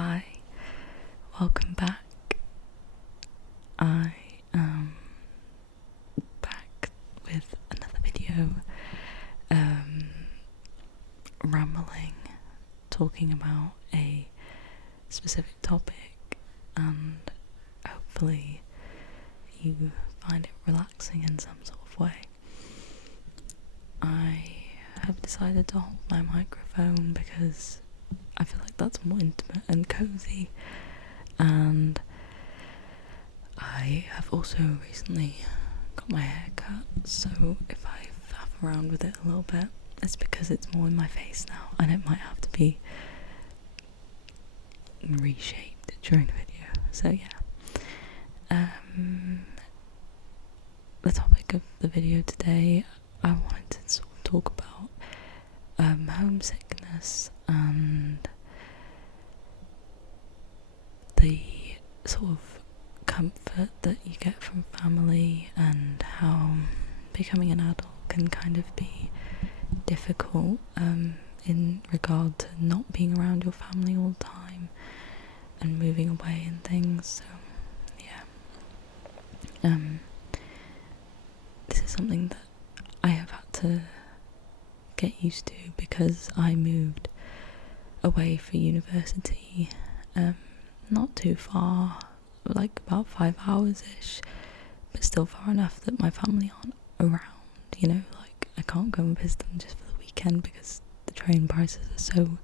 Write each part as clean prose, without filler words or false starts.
Hi, welcome back. I am back with another video, rambling, talking about a specific topic, and hopefully you find it relaxing in some sort of way. I have decided to hold my microphone because I feel like that's more intimate and cozy, and I have also recently got my hair cut, so if I faff around with it a little bit, it's because it's more in my face now and it might have to be reshaped during the video. So yeah, the topic of the video today, I wanted to sort of talk about homesickness and the sort of comfort that you get from family, and how becoming an adult can kind of be difficult in regard to not being around your family all the time and moving away and things. So yeah, this is something that I have had to get used to because I moved away for university, not too far, like about 5 hours ish, but still far enough that my family aren't around, like I can't go and visit them just for the weekend because the train prices are so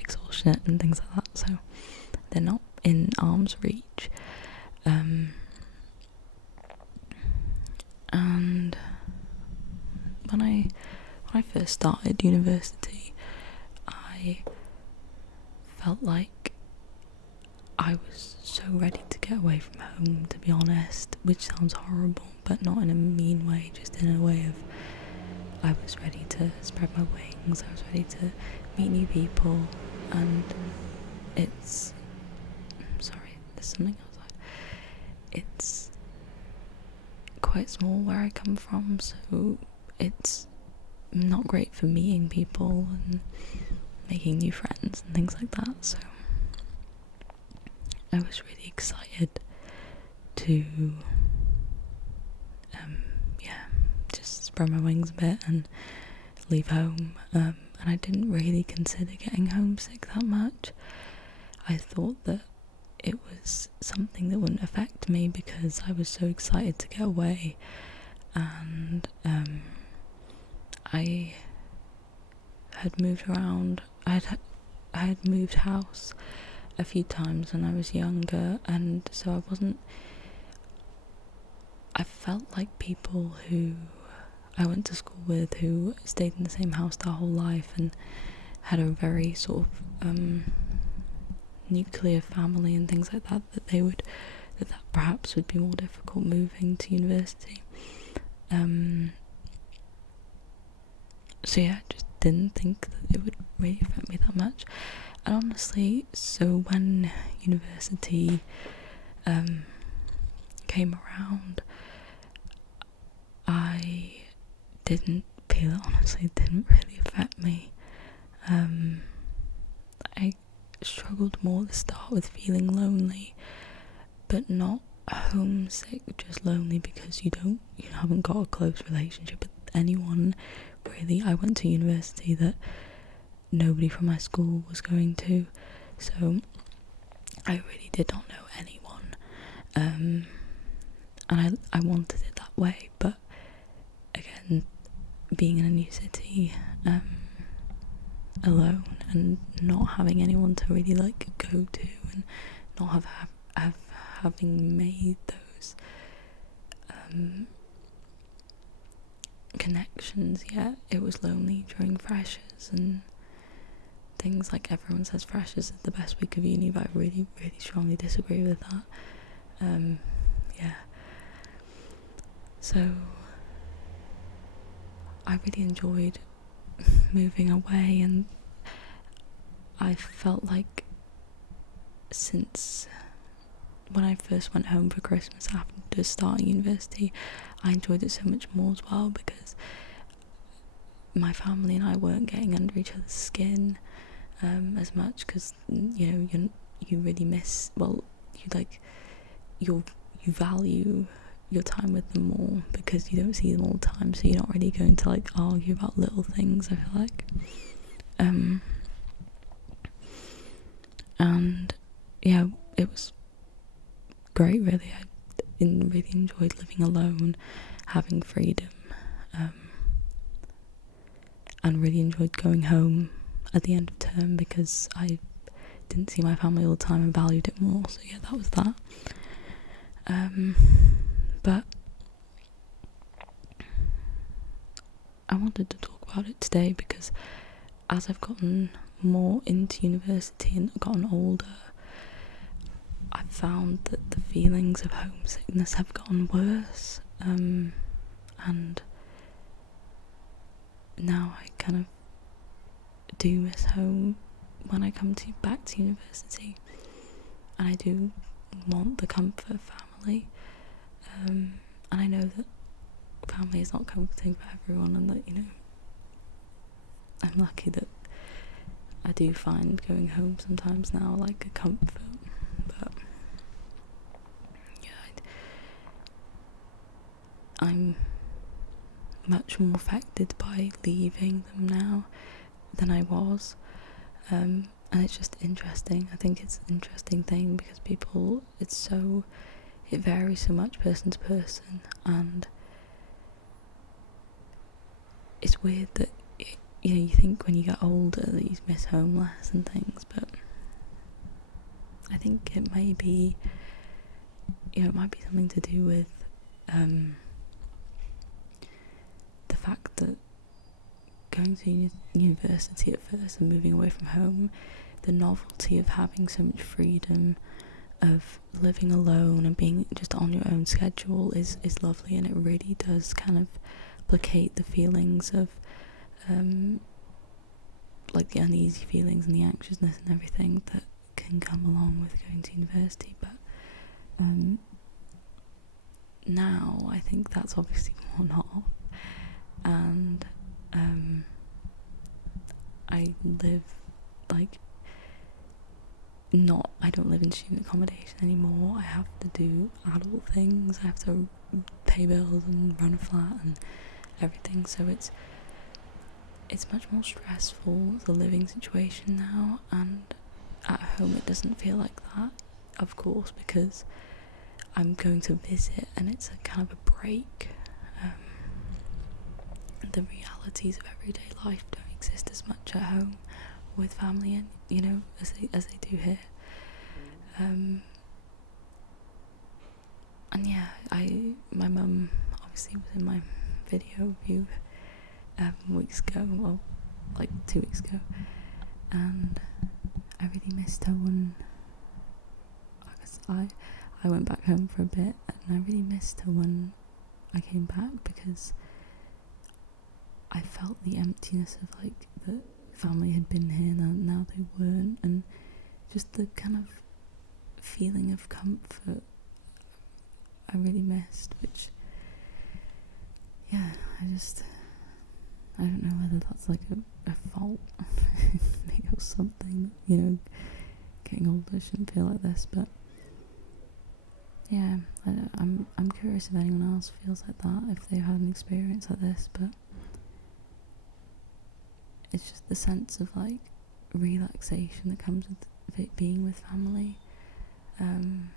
extortionate and things like that, so they're not in arm's reach. And when I first started university, I felt like I was so ready to get away from home, to be honest, which sounds horrible, but not in a mean way, just in a way of I was ready to spread my wings, I was ready to meet new people, and it's there's something outside. It's quite small where I come from, so it's not great for meeting people and making new friends and things like that, so I was really excited to just spread my wings a bit and leave home, and I didn't really consider getting homesick that much. I thought that it was something that wouldn't affect me because I was so excited to get away, and I had moved around. I had moved house a few times when I was younger, and so I felt like people who I went to school with, who stayed in the same house their whole life and had a very sort of nuclear family and things like that, that perhaps would be more difficult moving to university. So yeah, I just didn't think that it would really affect me that much. And honestly, so when university came around, I didn't feel it, honestly, it didn't really affect me. I struggled more at the start with feeling lonely, but not homesick, just lonely because you haven't got a close relationship with anyone, really. I went to university that nobody from my school was going to, so I really did not know anyone, and I wanted it that way, but again, being in a new city, alone and not having anyone to really like go to, and not having made those connections yet, it was lonely during freshers and things. Like, everyone says freshers is the best week of uni, but I really, really strongly disagree with that. So I really enjoyed moving away, and I felt like since when I first went home for Christmas after starting university, I enjoyed it so much more as well, because my family and I weren't getting under each other's skin as much, because you you really miss, well, you like, you value your time with them more because you don't see them all the time, so you're not really going to like argue about little things, I feel like. And yeah, it was great, really. I really enjoyed living alone, having freedom, and really enjoyed going home at the end of term because I didn't see my family all the time and valued it more. So yeah, that was that. But I wanted to talk about it today because as I've gotten more into university and gotten older, I've found that the feelings of homesickness have gotten worse, and now I kind of do miss home when I come back to university, and I do want the comfort of family, and I know that family is not comforting for everyone, and that, you know, I'm lucky that I do find going home sometimes now like a comfort, but yeah, I'm much more affected by leaving them now than I was, and it's just interesting. I think it's an interesting thing because it varies so much person to person, and it's weird that you know, you think when you get older that you miss home less and things, but I think it may be, you know, it might be something to do with the fact that going to university at first and moving away from home, the novelty of having so much freedom, of living alone and being just on your own schedule is lovely, and it really does kind of placate the feelings of like the uneasy feelings and the anxiousness and everything that can come along with going to university. But now I think that's obviously worn off, and I live like I don't live in student accommodation anymore. I have to do adult things. I have to pay bills and run a flat and everything, so it's much more stressful, the living situation now, and at home it doesn't feel like that, of course, because I'm going to visit and it's a kind of a break. The realities of everyday life don't exist as much at home with family, and you know, as they do here. And yeah, my mum obviously was in my video view weeks ago, well, like 2 weeks ago, and I really missed her when I went back home for a bit, and I really missed her when I came back because I felt the emptiness of like the family had been here, now they weren't, and just the kind of feeling of comfort I really missed, which, yeah, I don't know whether that's like a fault me or something, you know, getting older shouldn't feel like this, but yeah, I'm curious if anyone else feels like that, if they've had an experience like this, but it's just the sense of like relaxation that comes with it being with family, in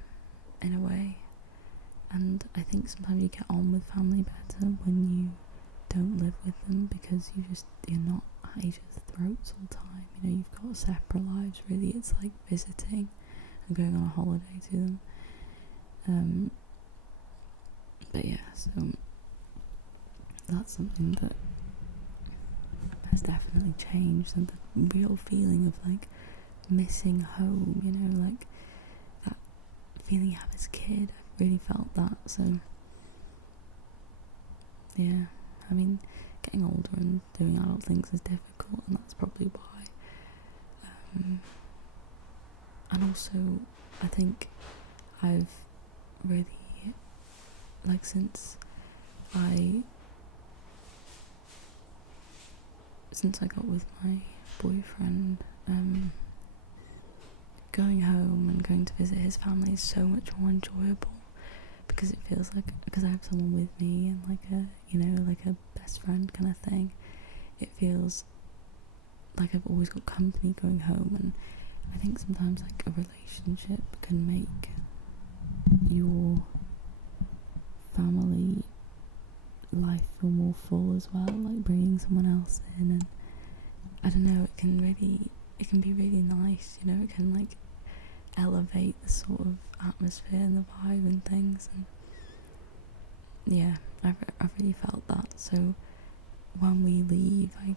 a way. And I think sometimes you get on with family better when you don't live with them, because you're not at each other's throats all the time. You know, you've got separate lives. Really, it's like visiting and going on a holiday to them. But yeah, so that's something that has definitely changed, and the real feeling of like missing home, you know, like that feeling you have as a kid. I really felt that. So yeah, I mean, getting older and doing adult things is difficult, and that's probably why. And also, I think I've really, like, since I got with my boyfriend, going home going to visit his family is so much more enjoyable, because it feels like, because I have someone with me and like a, you know, like a best friend kind of thing, it feels like I've always got company going home. And I think sometimes like a relationship can make your family life feel more full as well, like bringing someone else in, and I don't know, it can be really nice, you know, it can like elevate the sort of atmosphere and the vibe and things. And yeah, I've really felt that. So when we leave, I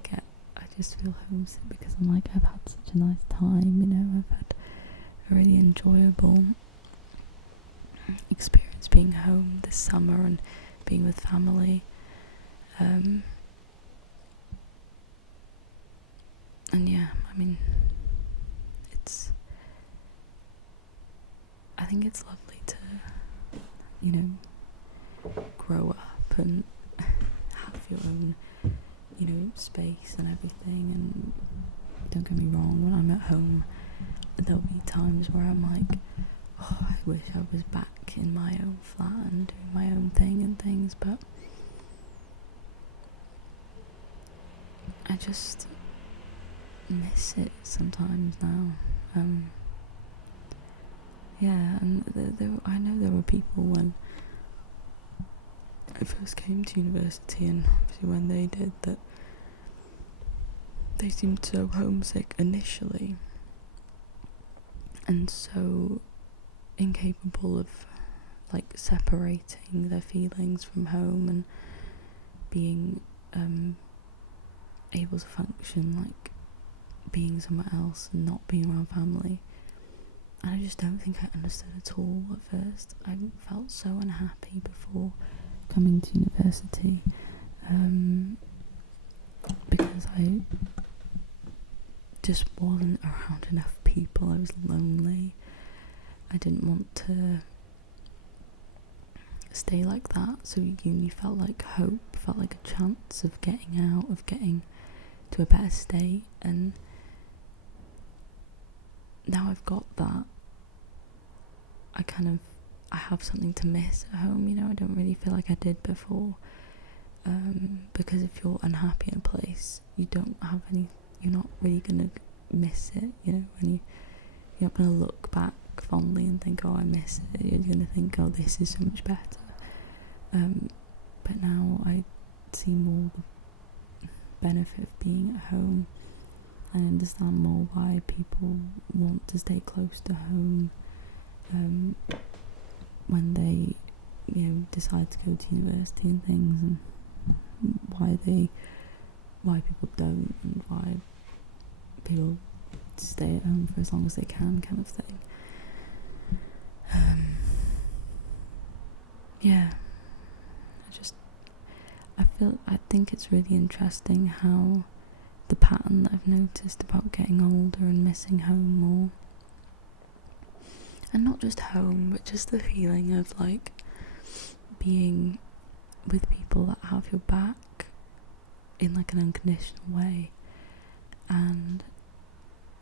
just feel homesick, because I'm like, I've had such a nice time, you know, I've had a really enjoyable experience being home this summer and being with family. And yeah, I mean, I think it's lovely to, you know, grow up and have your own, you know, space and everything. And don't get me wrong, when I'm at home, there'll be times where I'm like, oh, I wish I was back in my own flat and doing my own thing and things, but I just miss it sometimes now. Yeah, and I know there were people when I first came to university, and obviously when they did, that they seemed so homesick initially and so incapable of like separating their feelings from home and being able to function like being somewhere else and not being around family. And I just don't think I understood at all at first. I felt so unhappy before coming to university, because I just wasn't around enough people. I was lonely. I didn't want to stay like that. So uni felt like hope, felt like a chance of getting out, of getting to a better state. And now I've got that, I have something to miss at home, you know. I don't really feel like I did before, because if you're unhappy in a place, you're not really gonna miss it, you know. When you're not gonna look back fondly and think, oh, I miss it. You're gonna think, oh, this is so much better. But now I see more the benefit of being at home. I understand more why people want to stay close to home when they, you know, decide to go to university and things, and why people don't, and why people stay at home for as long as they can, kind of thing. Yeah, I think it's really interesting how the pattern that I've noticed about getting older and missing home more, and not just home, but just the feeling of like being with people that have your back in like an unconditional way, and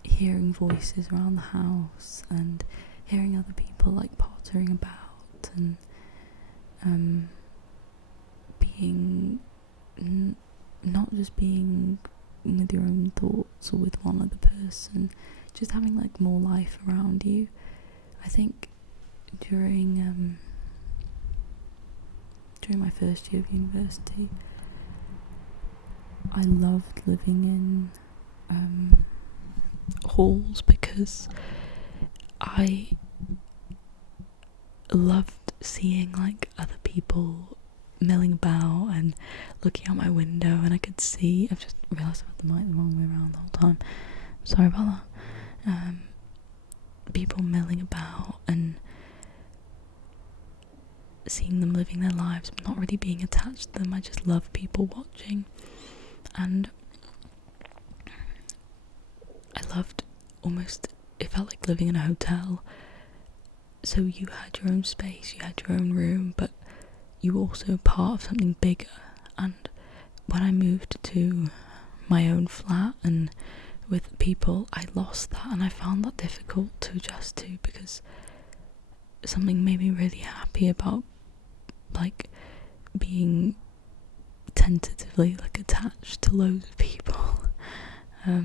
hearing voices around the house and hearing other people like pottering about, and being not just being with your own thoughts or with one other person, just having like more life around you. I think during my first year of university, I loved living in halls, because I loved seeing like other people milling about and looking out my window, and I could see, I've just realised I had the mic the wrong way around the whole time, sorry about that. People milling about and seeing them living their lives but not really being attached to them. I just love people watching, and I loved it felt like living in a hotel. So you had your own space, you had your own room, but you were also part of something bigger. And when I moved to my own flat and with people, I lost that, and I found that difficult to adjust to, because something made me really happy about like being tentatively like attached to loads of people. I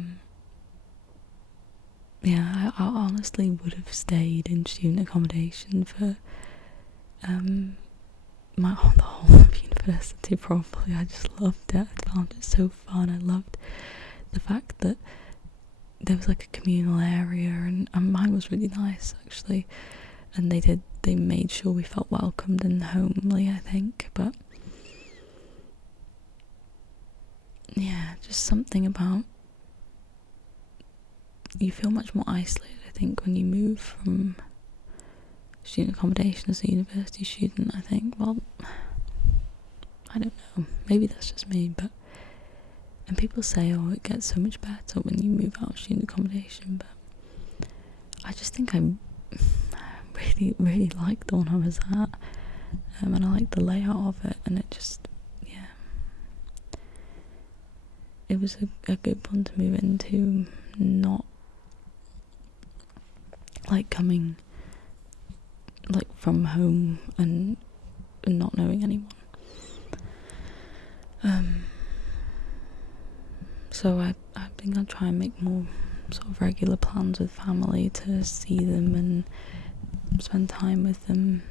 honestly would have stayed in student accommodation for the whole of university probably. I just loved it. I found it so fun. I loved the fact that there was like a communal area, and mine was really nice actually, and they made sure we felt welcomed and homely, I think. But yeah, just something about, you feel much more isolated, I think, when you move from student accommodation as a university student, I think. Well, I don't know, maybe that's just me, and people say, oh, it gets so much better when you move out of student accommodation, but I just think I really, really liked the one I was at, and I liked the layout of it, and it just, it was a good one to move into, not like coming like from home and not knowing anyone. So I think I'll try and make more sort of regular plans with family to see them and spend time with them.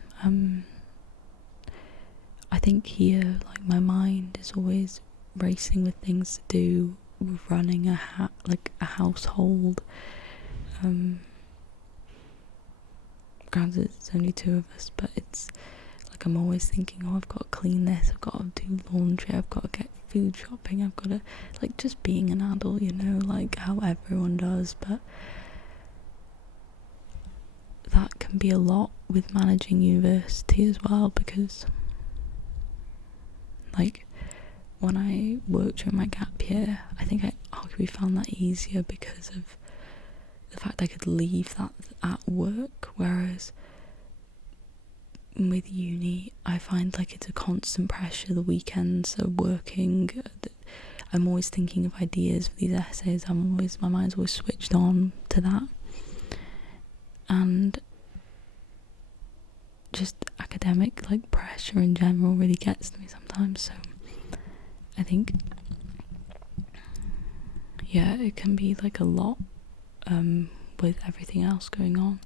I think here, like, my mind is always racing with things to do, with running a household. Granted, it's only 2 of us, but it's like I'm always thinking, oh, I've got to clean this, I've got to do laundry, I've got to get food shopping, I've got to, like, just being an adult, you know, like how everyone does. But that can be a lot with managing university as well, because like when I worked during my gap year, I think I arguably found that easier because of the fact I could leave that at work, whereas with uni I find like it's a constant pressure. The weekends are working, I'm always thinking of ideas for these essays, my mind's always switched on to that, and just academic like pressure in general really gets to me sometimes. So I think it can be like a lot with everything else going on.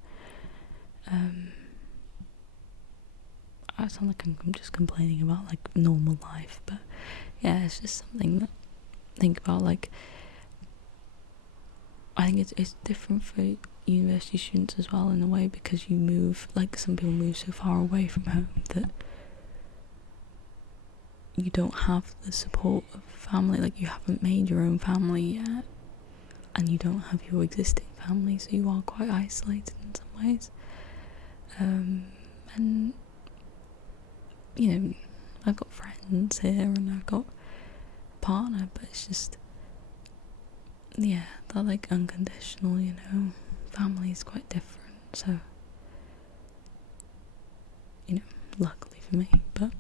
I sound like I'm just complaining about like normal life, but yeah, it's just something that I think about. Like, I think it's different for university students as well, in a way, because you move, like, some people move so far away from home that you don't have the support of family. Like, you haven't made your own family yet, and you don't have your existing family, so you are quite isolated in some ways. And you know, I've got friends here and I've got a partner, but it's just, that like unconditional, you know, family is quite different. So, you know, luckily for me, but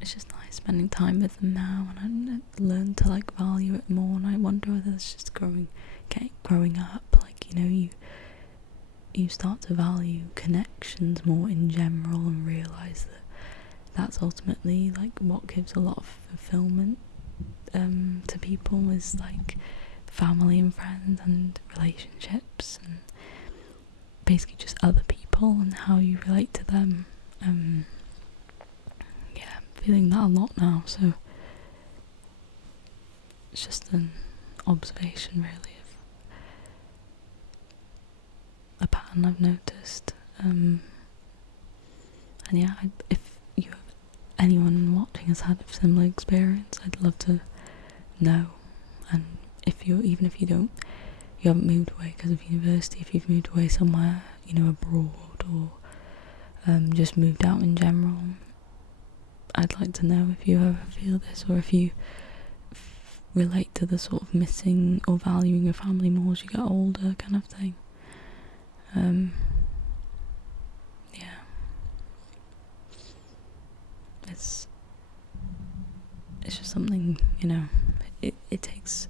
it's just nice spending time with them now, and I learned to like value it more. And I wonder whether it's just growing up, like, you know, you start to value connections more in general, and realise that that's ultimately like what gives a lot of fulfillment to people, is like family and friends and relationships, and basically just other people and how you relate to them. I'm feeling that a lot now, so it's just an observation really of a pattern I've noticed. And if you have anyone watching has had a similar experience, I'd love to know. And even if you haven't moved away because of university, if you've moved away somewhere, you know, abroad, or just moved out in general, I'd like to know if you ever feel this, or if you relate to the sort of missing or valuing your family more as you get older kind of thing. It's it's just something, you know, it takes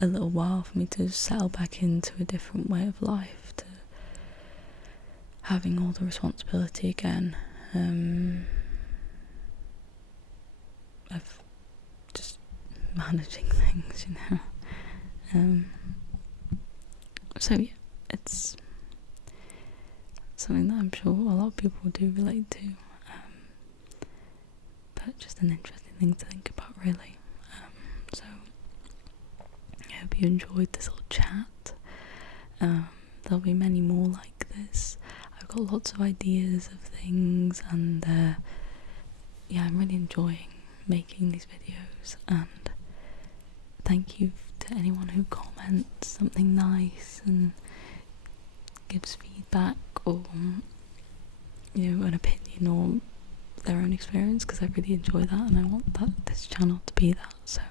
a little while for me to settle back into a different way of life, to having all the responsibility again, of just managing things, you know. So yeah, it's something that I'm sure a lot of people do relate to, but just an interesting thing to think about, really. So I hope you enjoyed this little chat. There'll be many more like this. I've got lots of ideas of things, and yeah, I'm really enjoying making these videos, and thank you to anyone who comments something nice and gives feedback, or, you know, an opinion or their own experience, because I really enjoy that, and I want this channel to be that. So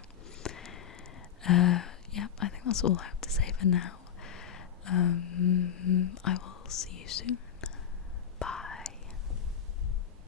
yeah, I think that's all I have to say for now. I will see you soon.